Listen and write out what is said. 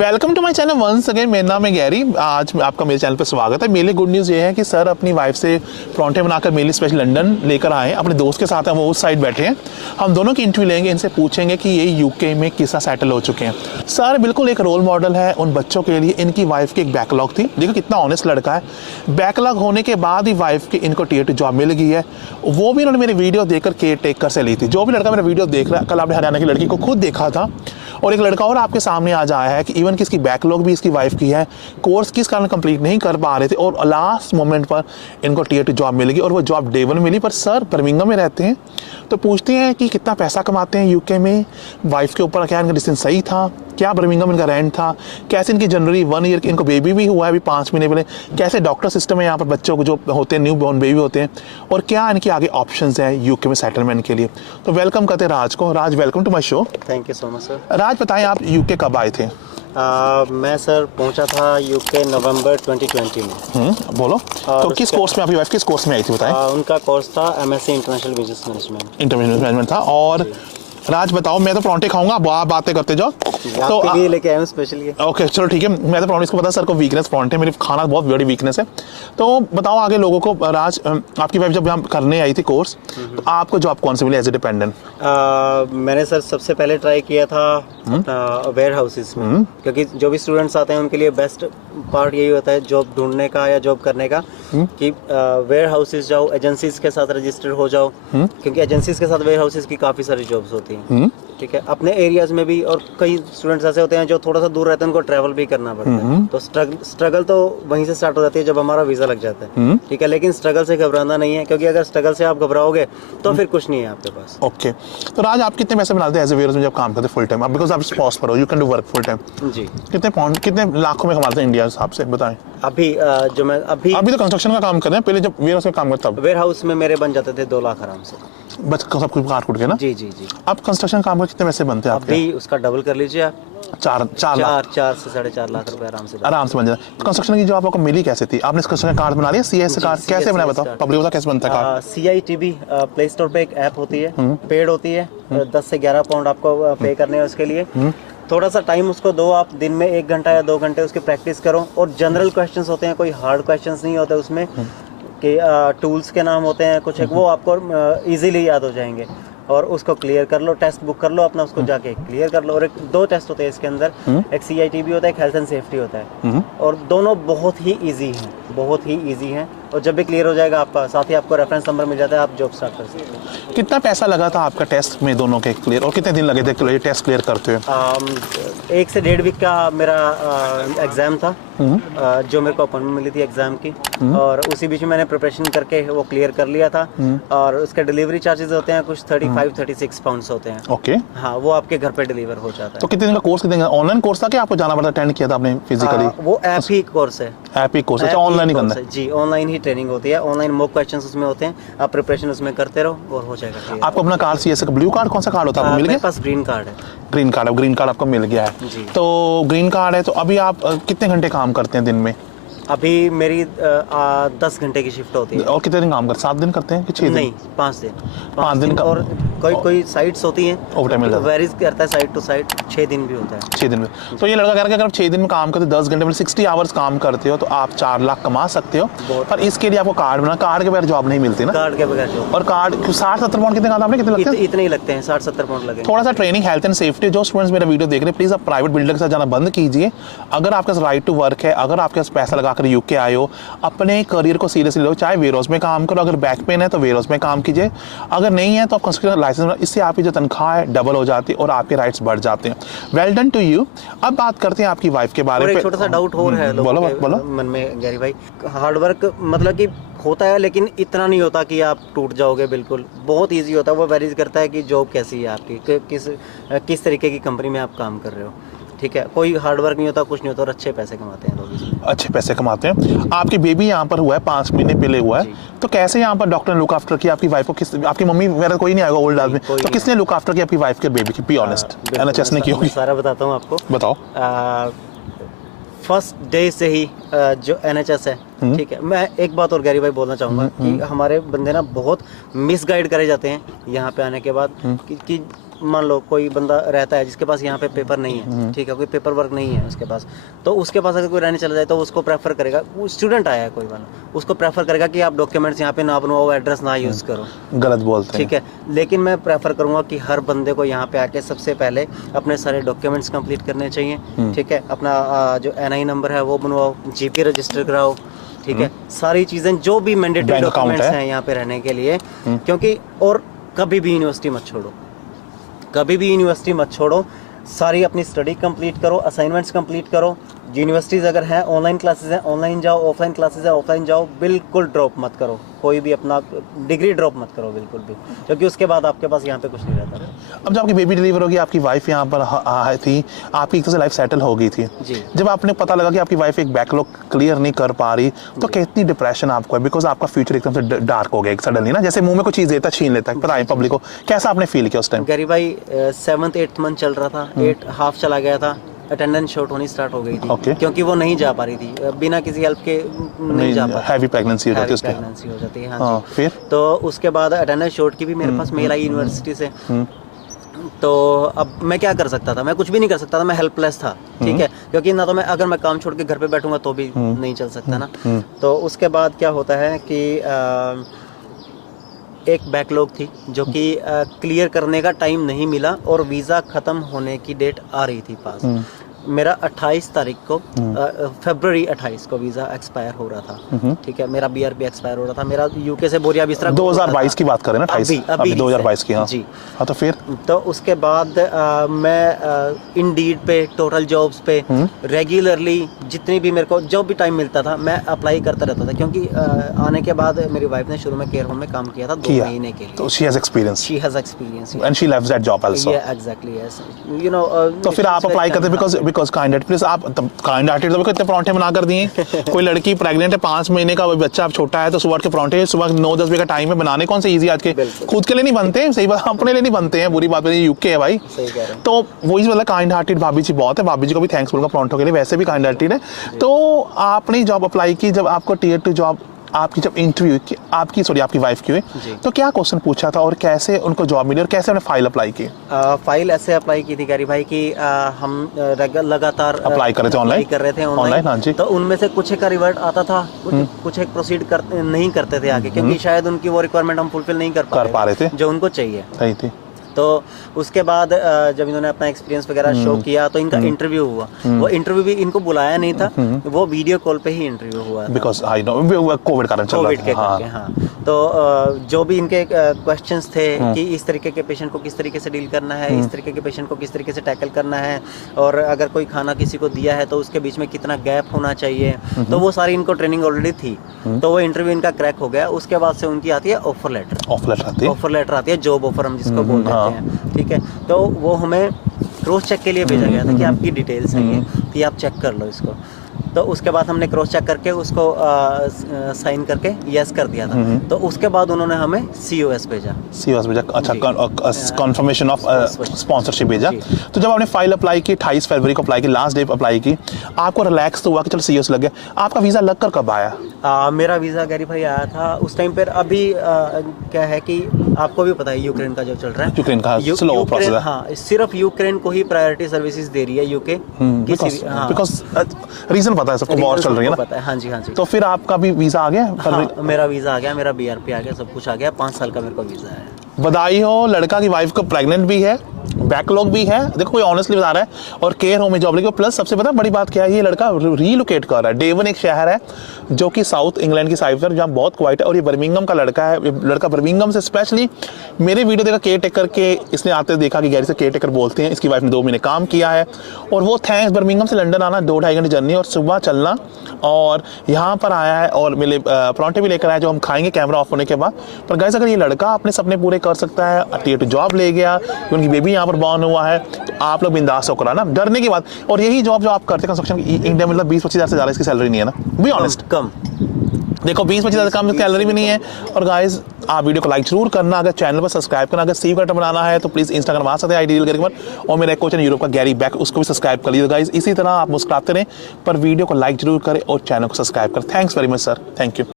Welcome to my channel once again. मेरा नाम है गैरी। आज आपका मेरे चैनल पर स्वागत है। मेरे लिए गुड न्यूज़ ये है कि सर अपनी वाइफ से परांठे बनाकर मेरे लिए स्पेशल लंदन लेकर आए हैं। अपने दोस्त के साथ हैं, वो उस साइड बैठे हैं। हम दोनों की इंटरव्यू लेंगे, इनसे पूछेंगे कि ये यूके में किस तरह सेटल हो चुके हैं। सर बिल्कुल एक रोल मॉडल है उन बच्चों के लिए। इनकी वाइफ की एक बैकलॉग थी, देखो कितना ऑनेस्ट लड़का है। बैकलॉग होने के बाद ही वाइफ की इनको टीयर 2 जॉब मिल गई है। वो भी इन्होंने मेरी वीडियो देखकर केयर टेकर से ली थी। जो भी लड़का मेरा वीडियो देख रहा है, कल आपने हरियाणा की लड़की को खुद देखा था, और एक लड़का और आपके सामने आज आया है कि इवन कि इसकी बैकलॉग भी इसकी वाइफ की है। कोर्स किस कारण कंप्लीट नहीं कर पा रहे थे और लास्ट मोमेंट पर इनको टीयर 2 जॉब मिल गई, और वो जॉब डे 1 मिली। पर सर बर्मिंघम में रहते हैं, तो पूछते हैं कि कितना पैसा कमाते हैं यूके में, वाइफ के ऊपर क्या इनका डिसीजन सही था, क्या बर्मिंघम इनका रेंट था, कैसे इनकी जनवरी 1 ईयर की इनको बेबी भी हुआ है अभी 5 महीने पहले, कैसे डॉक्टर सिस्टम है यहाँ पर बच्चों को जो होते हैं न्यू बॉर्न बेबी होते हैं, और क्या इनकी आगे ऑप्शंस हैं यूके में सेटलमेंट के लिए। तो वेलकम करते हैं राज को। Raj welcome to my show. Thank you so much sir. Raj बताएं आप यूके कब आए थे? मैं सर पहुंचा था यूके नवंबर 2020 में। बोलो। तो किस कोर्स में आपकी वाइफ किस कोर्स में आई थी बताएं? उनका कोर्स था MSc international business management. International management था। और राज बताओ, मैं तो परांठे खाऊंगा, आप बातें करते जाओ। तो लिए लेके आए हूं स्पेशली। ओके चलो ठीक है। मैं तो परांठे, इसको पता सर को वीकनेस परांठे, मेरी खाना बहुत बड़ी वीकनेस है। तो बताओ आगे लोगों को। राज आपकी वाइफ जब यहाँ करने आई थी कोर्स, तो आपको जॉब कौन सी मिली एज ए डिपेंडेंट? मैंने सर सबसे पहले ट्राई किया था वेयर हाउसेस में, क्योंकि जो भी स्टूडेंट्स आते हैं उनके लिए बेस्ट पार्ट यही होता है जॉब ढूंढने का या जॉब करने का, कि वेयर हाउसेस जाओ, एजेंसीज के साथ रजिस्टर हो जाओ, क्योंकि एजेंसीज के साथ वेयर हाउसेस की काफ़ी सारी जॉब्स होती हैं। ठीक है, अपने एरियाज में भी। और कई स्टूडेंट्स ऐसे होते हैं जो थोड़ा सा दूर रहते हैं, उनको ट्रैवल भी करना पड़ता है, तो स्ट्रगल तो वहीं से स्टार्ट हो जाती है जब हमारा वीज़ा लग जाता है। ठीक है, लेकिन स्ट्रगल से घबराना नहीं है, क्योंकि अगर स्ट्रगल से आप घबराओगे तो फिर कुछ नहीं है आपके पास। ओके। तो राज आप कितने पैसे बनाते हैं एज ए वेयर हाउस में जब काम करते फुल टाइम? आप बिकॉज आप स्पॉस पर हो, you can do work full time. जी। कितने लाखों में कमाते हैं इंडिया हिसाब से बताएं? अभी जो मैं अभी तो कंस्ट्रक्शन का काम कर रहे हैं, पहले जब वेयर हाउस में काम करता वेयर हाउस में मेरे बन जाते थे 2 लाख आराम से, बस सब कुछ काट कुट के ना। जी जी जी। अब कंस्ट्रक्शन काम में कितने पैसे बनते हैं आपके? अभी उसका डबल कर लीजिए आप, 4 से 4.5 लाख रुपए आराम से बन जाता है। तो कंस्ट्रक्शन की जॉब आपको मिली कैसे थी? आपने कंस्ट्रक्शन कार्ड बना लिया? सीआईएस कार्ड कैसे बनाया बताओ? पब्लिक होता कैसे बनता है कार्ड? CITB प्ले स्टोर पे एक ऐप होती है, पेड होती है, 10 से 11 पाउंड आपको पे करने हैं उसके लिए। थोड़ा सा टाइम उसको दो, आप दिन में 1 घंटा या 2 घंटे उसकी प्रैक्टिस करो, और जनरल क्वेश्चंस होते हैं, कोई हार्ड क्वेश्चंस नहीं होते उसमें, कि टूल्स के नाम होते हैं कुछ एक, वो आपको इजीली याद हो जाएंगे, और उसको क्लियर कर लो, टेस्ट बुक कर लो अपना, उसको जाके क्लियर कर लो। और 2 टेस्ट होते हैं इसके अंदर, एक CITB होता है, एक हेल्थ एंड सेफ्टी होता है, और दोनों बहुत ही इजी हैं, बहुत ही इजी हैं। और जब भी क्लियर हो जाएगा आपका, साथ ही आपको रेफरेंस नंबर मिल जाता है, आप जॉब स्टार्ट कर सकते हैं। कितना पैसा लगा था आपका टेस्ट में दोनों के क्लियर, और कितने दिन लगे थे टेस्ट क्लियर करते हुए? 1 से 1.5 वीक का मेरा एग्ज़ाम था, जो मेरे को अपॉइंटमेंट मिली थी एग्ज़ाम की, और उसी बीच में मैंने प्रिपरेशन करके वो क्लियर कर लिया था। और उसके डिलीवरी चार्जेस होते हैं कुछ 35-36 पाउंड्स होते हैं। ओके। हाँ, वो आपके घर पे डिलीवर हो जाता है। तो कितने दिन का कोर्स, कितने दिन का ऑनलाइन कोर्स था कि आपको जाना पड़ता? अटेंड किया था आपने फिजिकली? वो ऐप ही कोर्स है। ऐप ही कोर्स है, ऑनलाइन ही करना है? जी, ऑनलाइन ही ट्रेनिंग होती है, ऑनलाइन मॉक क्वेश्चंस उसमें होते हैं, आप प्रिपरेशन उसमें करते रहो और हो जाएगा। आपको अपना कार्ड CIS का ब्लू कार्ड, कौन सा कार्ड होता है आपको मिल गया? मेरे पास ग्रीन कार्ड है। ग्रीन कार्ड है, ग्रीन कार्ड आपको मिल गया है। तो ग्रीन कार्ड है, तो अभी आप कितने घंटे काम करते हैं दिन में? अभी मेरी 10 घंटे की शिफ्ट होती है। और कितने दिन काम करते हैं? 7 दिन करते हैं कि 6 दिन? नहीं, 5 दिन। 5 दिन का। और कोई साइट्स होती हैं, ओवरटाइम मिल जाता है, वेरीज करता है साइट टू साइट, 6 दिन भी होता है। 6 दिन में। तो ये लड़का कह रहा है कि अगर आप 6 दिन में काम करते हो, 10 घंटे में 60 आवर्स काम करते हो, तो आप 4 लाख कमा सकते हो। पर इसके लिए आपको कार्ड बना, कार्ड के बगैर जॉब नहीं मिलती ना? कार्ड के बगैर जॉब। और कार्ड 60-70 पाउंड कितने का आपने कितने लगते हैं? इतने ही लगते हैं, 60-70 पाउंड लगेंगे। थोड़ा सा ट्रेनिंग, हेल्थ एंड सेफ्टी, जो स्टूडेंट्स मेरा वीडियो देख रहे हैं, प्लीज आप प्राइवेट बिल्डर के साथ जाना बंद कीजिए। अगर आपके पास राइट टू वर्क है, अगर आपके पास पैसा लगाकर यूके आए हो, अपने करियर को सीरियसली लो। चाहे वेयर हाउस में काम करो, अगर बैक पेन है तो वेयर हाउस में काम कीजिए, अगर नहीं है तो आप कंस्ट्रक्शन लाइसेंस, इससे आपकी जो तनख्वाह है डबल हो जाती है और आपके राइट्स बढ़ जाते हैं। Well done to you. अब बात करते हैं आपकी वाइफ के बारे में। एक छोटा सा डाउट और है लोगों के मन में गैरी भाई, हार्ड वर्क मतलब कि होता है, लेकिन इतना नहीं होता कि आप टूट जाओगे बिल्कुल। बहुत इजी होता है, वो वेरीज करता है कि जॉब कैसी है आपकी, किस तरीके की कंपनी में आप काम कर रहे हो। ठीक है, कोई हार्ड वर्क नहीं होता, कुछ नहीं होता, और अच्छे पैसे कमाते हैं लोग इसमें। अच्छे पैसे कमाते हैं। आपकी बेबी यहाँ पर हुआ है, 5 महीने पहले हुआ है, तो कैसे यहाँ पर डॉक्टर ने लुक आफ्टर किया आपकी वाइफ को? आपकी मम्मी वगैरह कोई नहीं आएगा ओल्ड आदमी, तो किसने लुक आफ्टर किया आपकी वाइफ के बेबी की? बी ऑनेस्ट, NHS ने की होगी। सारा बताता हूँ आपको। बताओ। फर्स्ट डे से ही जो NHS है, ठीक है, मैं एक बात और गैरी भाई बोलना चाहूँगा कि हमारे बंदे ना बहुत मिसगाइड करे जाते हैं यहाँ पे आने के बाद, कि मान लो कोई बंदा रहता है जिसके पास यहाँ पे पेपर नहीं है, ठीक है, कोई पेपर वर्क नहीं है उसके पास, तो उसके पास अगर कोई रहने चला जाए तो उसको प्रेफर करेगा, वो स्टूडेंट आया है कोई वाला, उसको प्रेफर करेगा कि आप डॉक्यूमेंट्स यहाँ पे ना बनवाओ, एड्रेस ना यूज़ करो, गलत बोलते हैं। ठीक है। लेकिन मैं प्रेफर करूँगा कि हर बंदे को यहाँ पे आके सबसे पहले अपने सारे डॉक्यूमेंट्स कंप्लीट करने चाहिए, ठीक है, अपना जो NI नंबर है वो बनवाओ, GP रजिस्टर कराओ, ठीक है, सारी चीज़ें जो भी मैंडेटरी बैंक अकाउंट डॉक्यूमेंट्स है हैं यहाँ पे रहने के लिए, क्योंकि और कभी भी यूनिवर्सिटी मत छोड़ो, कभी भी यूनिवर्सिटी मत छोड़ो, सारी अपनी स्टडी कंप्लीट करो, असाइनमेंट्स कंप्लीट करो, यूनिवर्सिटीज़ अगर हैं ऑनलाइन क्लासेस हैं ऑनलाइन जाओ, ऑफलाइन क्लासेस हैं ऑफलाइन जाओ, बिल्कुल ड्रॉप मत करो, कोई भी अपना डिग्री ड्रॉप मत करो बिल्कुल भी, क्योंकि उसके बाद आपके पास यहाँ पे कुछ नहीं रहता। अब जब आपकी बेबी डिलीवर होगी, आपकी वाइफ यहाँ पर आई थी, आपकी एक तरह से लाइफ सेटल हो गई थी जी। जब आपने पता लगा कि आपकी वाइफ एक बैकलॉग क्लियर नहीं कर पा रही, तो कितनी डिप्रेशन आपको है, बिकॉज आपका फ्यूचर एकदम से डार्क हो गया सडनली ना, जैसे मुंह में कोई चीज़ देता छीन लेता है, पता है पब्लिक को, कैसा आपने फील किया उस टाइम? गरीब भाई 7th 8th मंथ चल रहा था, 8 हाफ चला गया था, अटेंडेंस शॉर्ट होनी स्टार्ट हो गई थी, Okay. क्योंकि वो नहीं जा पा रही थी, बिना किसी हेल्प के नहीं जा पा, हैवी प्रेगनेंसी हो जाती है उसके। प्रेगनेंसी हो जाती है, हाँ हाँ, जी। फिर तो उसके बाद अटेंडेंस शॉर्ट की भी मेरे पास मेल आई यूनिवर्सिटी से, तो अब मैं क्या कर सकता था, मैं कुछ भी नहीं कर सकता था, मैं हेल्पलेस था, ठीक है, क्योंकि ना तो मैं अगर मैं काम छोड़ के घर पे बैठूंगा तो भी नहीं चल सकता ना। तो उसके बाद क्या होता है कि एक बैकलॉग थी जो कि क्लियर करने का टाइम नहीं मिला और वीज़ा ख़त्म होने की डेट आ रही थी पास। मेरा 28 तारीख को फरवरी 28 को वीज़ा एक्सपायर हो रहा था, ठीक है, मेरा BRP एक्सपायर हो रहा था, मेरा UK से बोरिया बिस्तरा 2022 की बात करें ना, 28 अभी 2022 की, हाँ जी। हाँ, तो फिर तो उसके बाद मैं इंडीड पे, टोटल जॉब्स पे रेगुलरली जितनी भी मेरे को जब भी टाइम मिलता था मैं अप्लाई करता रहता था, क्योंकि आने के बाद मेरी वाइफ ने शुरू में केयर होम में काम किया था 2 महीने के लिए, तो she has experience she has experience and she loves that job also. Exactly yes, you know. तो फिर आप अप्लाई करते बिकॉज काइंड हार्टेड, प्लीज आप काइंड हार्टेड तो इतने परांठे बना कर दिए, कोई लड़की प्रेग्नेंट है 5 महीने का बच्चा आप छोटा है, तो सुबह के परांठे सुबह 9-10 बजे का टाइम है, बनाने कौन से इजी आज के, खुद के लिए नहीं बनते, सही बात, अपने लिए नहीं बनते हैं, बुरी बात है, UK है भाई, सही कह रहे हैं। तो वही मतलब काइंड हार्टेड भाभी जी बहुत है, भाभी जी को भी थैंक्स बोलूंगा परांठों के लिए, वैसे भी काइंड हार्टेड है। तो आपने जॉब अप्लाई की, जब आपको Tier 2 जॉब आपकी जब इंटरव्यू की आपकी वाइफ की हुई, तो क्या क्वेश्चन पूछा था और कैसे उनको जॉब मिली और कैसे उन्हें फाइल अप्लाई की? फाइल ऐसे अप्लाई की थी गैरी भाई कि हम लगातार अप्लाई कर रहे थे ऑनलाइन, कर रहे थे ऑनलाइन, हाँ जी। तो उनमें से कुछ एक का रिवर्ट आता था, कुछ एक प्रोसीड नहीं करते थे आगे, क्योंकि शायद उनकी वो रिक्वायरमेंट हम फुलफिल नहीं कर पा रहे थे जो उनको चाहिए। सही थी। तो उसके बाद जब इन्होंने अपना एक्सपीरियंस वगैरह शो किया तो इनका इंटरव्यू हुआ, वो इंटरव्यू भी इनको बुलाया नहीं था, वो वीडियो कॉल पे ही इंटरव्यू हुआ था, बिकॉज आई नो कोविड कारण चल रहा था, हाँ। हाँ, तो जो भी इनके क्वेश्चंस थे कि इस तरीके के पेशेंट को किस तरीके से डील करना है, इस तरीके के पेशेंट को किस तरीके से टैकल करना है, और अगर कोई खाना किसी को दिया है तो उसके बीच में कितना गैप होना चाहिए, तो वो सारी इनको ट्रेनिंग ऑलरेडी थी, तो वो इंटरव्यू इनका क्रैक हो गया। उसके बाद से उनकी आती है ऑफर लेटर आती है, जॉब ऑफर हम जिसको बोल देते हैं, ठीक है। तो वो हमें क्रॉस चेक के लिए भेजा गया था कि आपकी डिटेल्स हैं ये, कि आप चेक कर लो इसको। तो उसके बाद हमने क्रॉस चेक करके उसको साइन करके यस कर दिया था। तो उसके बाद उन्होंने हमें COS भेजा, अच्छा, कंफर्मेशन ऑफ स्पॉन्सरशिप भेजा। तो जब आपने फाइल अप्लाई की 28 फरवरी को अप्लाई की, लास्ट डे अप्लाई की, आपको रिलैक्स तो हुआ कि चलो COS लग गया, आपका वीज़ा लग कर कब आया? मेरा वीज़ा गैरी भाई आया था उस टाइम पर। अभी क्या है कि आपको भी पता है यूक्रेन का जो चल रहा है, यूक्रेन का स्लो प्रोसेस है, हाँ, सिर्फ यूक्रेन को ही प्रायोरिटी सर्विसेज दे रही है UK, बिकॉज रीजन पता है सबको, वॉर चल रही है ना, पता है, हाँ जी हाँ जी। तो फिर आपका भी वीज़ा आ गया? हाँ, मेरा वीज़ा आ गया, मेरा BRP आ गया, सब कुछ आ गया, 5 साल का मेरे को वीज़ा है। बधाई हो, लड़का की वाइफ को प्रेग्नेंट भी है, बैकलॉग भी है, देखो कोई ऑनेस्टली बता रहा है, और केयर होम में जॉब लगी, प्लस सबसे पता बड़ी बात क्या है, ये लड़का रीलोकेट कर रहा है। डेवन एक शहर है जो कि साउथ इंग्लैंड की साइड पर, जहाँ बहुत क्वाइट है, और ये बर्मिंघम का लड़का है, ये लड़का बर्मिंघम से स्पेशली मेरे वीडियो देखा केयर टेकर के, इसने आते देखा कि गैरी से केयर टेकर बोलते हैं, इसकी वाइफ ने 2 महीने काम किया है, और वो थैंक्स बर्मिंघम से लंदन आना 2-2.5 घंटे जर्नी और सुबह चलना, और यहाँ पर आया है और मेरे परांठे भी लेकर आया जो हम खाएंगे कैमरा ऑफ होने के बाद। पर गाइस अगर ये लड़का अपने सपने पूरे कर सकता है, Tier 2 जॉब ले गया, उनकी बेबी यहाँ पर बॉर्न हुआ है, तो आप लोग बिंदास होकर ना, डरने की बात। और यही जॉब जो आप करते हैं कंस्ट्रक्शन की, इंडिया में मतलब 20-25 हज़ार से ज़्यादा इसकी सैलरी नहीं है ना, बी ऑनेस्ट, कम, देखो 20-25 हज़ार कम सैलरी भी नहीं है। और गाइस आप वीडियो को लाइक जरूर करना, अगर चैनल पर सब्सक्राइब करना, अगर सी बटन बनाना है तो प्लीज़ इंस्टाग्राम आ सकते हैं ID करके पर, और मेरा एक कोच है यूरोप का गैरी बैक, उसको भी सब्सक्राइब कर लीजिए गाइस। इसी तरह आप मुस्कुराते रहें, पर वीडियो को लाइक जरूर करें और चैनल को सब्सक्राइब करें। Thanks very much sir, thank you.